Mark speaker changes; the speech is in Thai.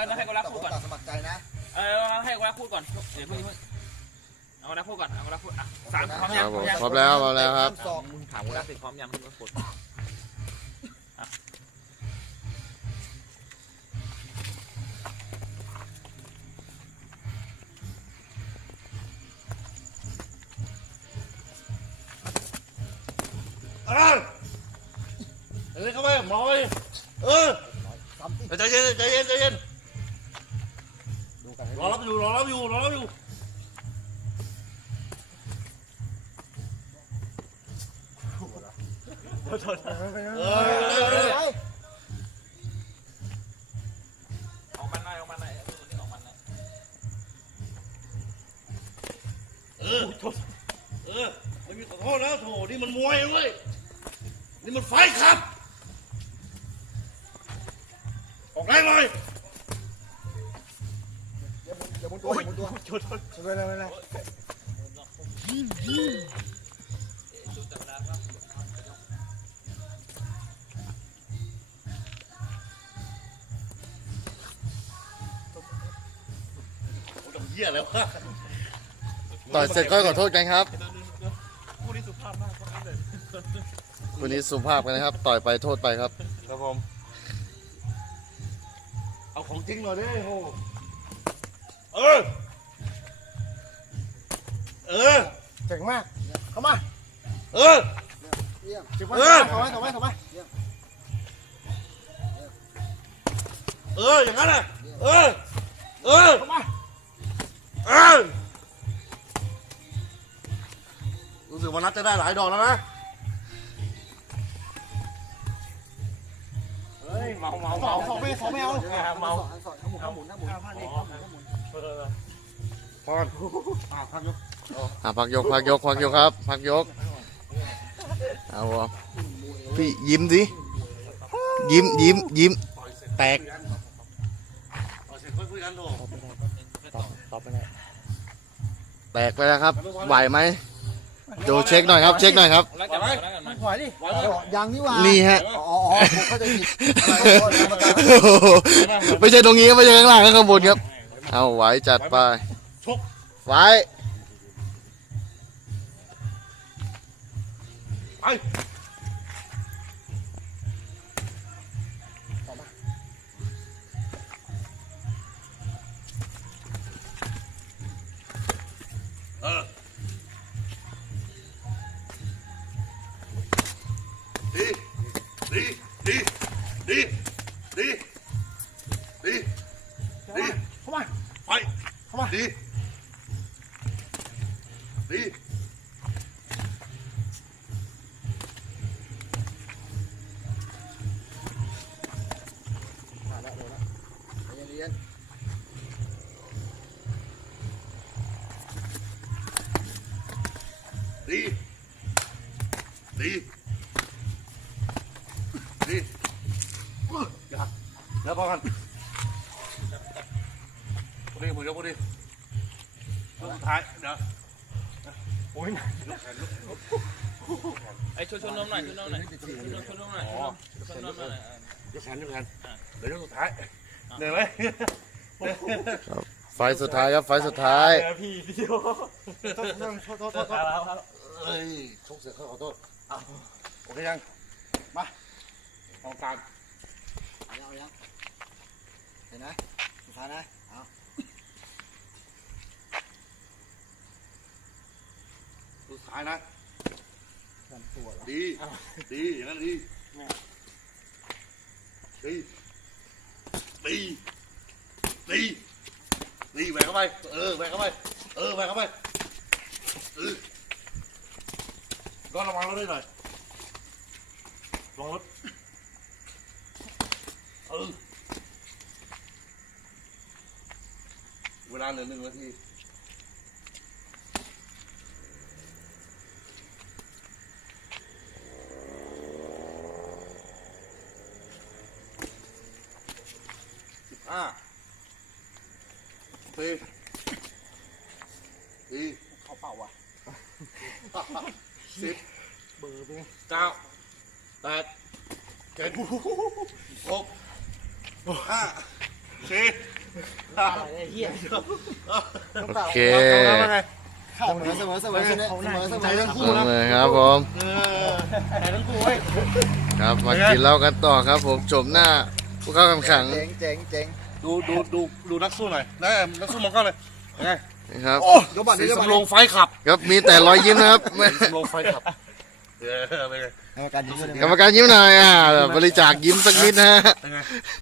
Speaker 1: อให้กูรักพูดก่อน
Speaker 2: สมัครใจนะ
Speaker 1: เออให้กูรักพูดก่อนเดี๋ยวเพิ่งเพิ่งเอากูรักพูดก่อนเอากูรักพูดอะสามพร้อมยั
Speaker 3: รั
Speaker 1: ง
Speaker 3: บผมพร้อมแล้วพร้อมแล้วครับ
Speaker 2: สอง
Speaker 1: มึงถามกูรักสิพร้อมยังมึงก็กด
Speaker 4: เออเอ้ยเข้าไปหมอยเออใจเย็นใจเย็นใจเย็น รอรับอยู่รอรับอยู่รอรับอยู่เออ
Speaker 1: ออกมันหน่อยออกมันหน่อยเอาตัวนี้ออกมันหน่อย
Speaker 4: เออเออไม่มีขอโทษนะโถนี่มันมวยเว้ยนี่มันไฟครับออกแรงหน่อย
Speaker 2: เดี๋ยวหมุนตัวเดี๋ยวหมุนตัวไม่เป็นไรไม่เป็นไร
Speaker 1: ชุดแต่เวลาก็
Speaker 4: โอ้ยเหี้ยแล้ววะ
Speaker 3: ต่อยเสร็จก็ขอโทษกันครับ
Speaker 1: ผู้ที่สุภาพมากคนนั้นเลย
Speaker 3: วันนี้สุภาพกันนะครับ ต่อยไปโทษไปครับ
Speaker 4: ครับผม เอาของจริงหน่อยดิโหเออ เออ
Speaker 2: เจ๋งมาก เข้ามา
Speaker 4: เออ
Speaker 2: เยี่ยมเจ๋งมาก
Speaker 4: เออ
Speaker 2: เข้ามาเข้ามาเข้ามาเยี่ยม
Speaker 4: เออ อย่างนั้นน่ะ เออ เออ
Speaker 2: เข้ามา
Speaker 4: เออ รู้สึกว่านัดจะได้หลายดอกแล้วนะ
Speaker 1: เฮ้ย เมาเมา
Speaker 2: สอ
Speaker 1: เมาง
Speaker 2: สองไม่สองไม่เอา
Speaker 1: เมา
Speaker 2: สองสองข้าหมุนข้าหมุนข้าหมุนข้าหมุนข้าหมุน
Speaker 4: พอน
Speaker 2: อ่าพักยก
Speaker 3: อะพักยกพักยกพักยกครับพักยกเอาวะพี่ยิ้มสิยิ้มยิ้มยิ้มแตกแตกไปแล้วครับไหวไหมดูเช็คหน่อยครับ เช็คหน่อยครับ
Speaker 1: แล้วกันแล้วกัน
Speaker 2: ไหวดิยังนี่ว่า
Speaker 3: นี่ฮะ
Speaker 2: อ๋อผมเข้าใจผิดอะไรวะ
Speaker 3: ไม่ใช่ตรงนี้ไม่ใช่ข้างล่างข้างบนครับ เอาไหวจัดไป
Speaker 4: ชก
Speaker 3: ไหว
Speaker 4: ไปเออดีดีดีดี ดี
Speaker 2: มาแล้วโดนแล้วใจ
Speaker 4: โอ้ยยกแขน
Speaker 1: ไอ้ชนชนนมหน่อยชนนมหน่อยชนนมชนนมหน่อยชนนมหน่อย
Speaker 4: ยกแขนยกแขนเดี๋ยวยกสุดท้ายเหนื่อยไหม
Speaker 3: ไฟสุดท้ายครับไฟสุดท้าย
Speaker 1: พี่พี่โอ
Speaker 2: ๆโทษโทษโทษโทษโทษ
Speaker 4: เอ้ยชกเสร็จเขาขอโทษโอเคยังมาตรงกลาง
Speaker 2: เอายังเอายังเห็นไหมสุดท้ายนะเอา
Speaker 4: สุดท้ายนะ
Speaker 2: ลำตัวเหรอ
Speaker 4: ดีดีอย่างนั้นดีดีดีดีดีแหวกเข้าไป เออแหวกเข้าไป เออแหวกเข้าไปเออก็ระวังรถด้วยหน่อยระวังรถเออเวลาเหลือหนึ่งนาที ห้าสี่สี่
Speaker 2: เขาเป่าว่ะ
Speaker 4: สิบ
Speaker 2: เบอร์เป็นไง
Speaker 4: เก้าแปดเจ็ดหกห้าสี่
Speaker 2: อะไรเฮีย
Speaker 3: โอเค
Speaker 4: เอาไง
Speaker 2: เสมอเสมอเสมอเสมอเสมอเสม
Speaker 4: ใจ
Speaker 2: อ
Speaker 4: ทั้งคู่
Speaker 3: เอา
Speaker 4: นะ
Speaker 3: เลยครับผม
Speaker 4: เออใจทั้งคู่เว้ย
Speaker 3: ครับมากินเหล้ากันต่อครับผมจบหน้าผู้เข้าแข่งขัน
Speaker 2: เจ๋งเจ๋งเจ๋ง
Speaker 4: ดูดูดูดูนักสู้หน่อยนะนักสู้มองเข้าเลยยังไง
Speaker 3: นะครับ
Speaker 4: โอ้
Speaker 2: ยกบัตร
Speaker 4: สี
Speaker 2: ดิยกบัตร
Speaker 4: สำโรงไฟขับ
Speaker 3: ครับมีแต่รอยยิ้มนะครับ
Speaker 4: สีสำโรงไฟขับเออเป็นไง
Speaker 2: กรรมการยิ้มด้วย
Speaker 3: กรรมการยิ้มหน่อยอะบริจาคยิ้มสักนิดนะฮะ
Speaker 4: เป็นไง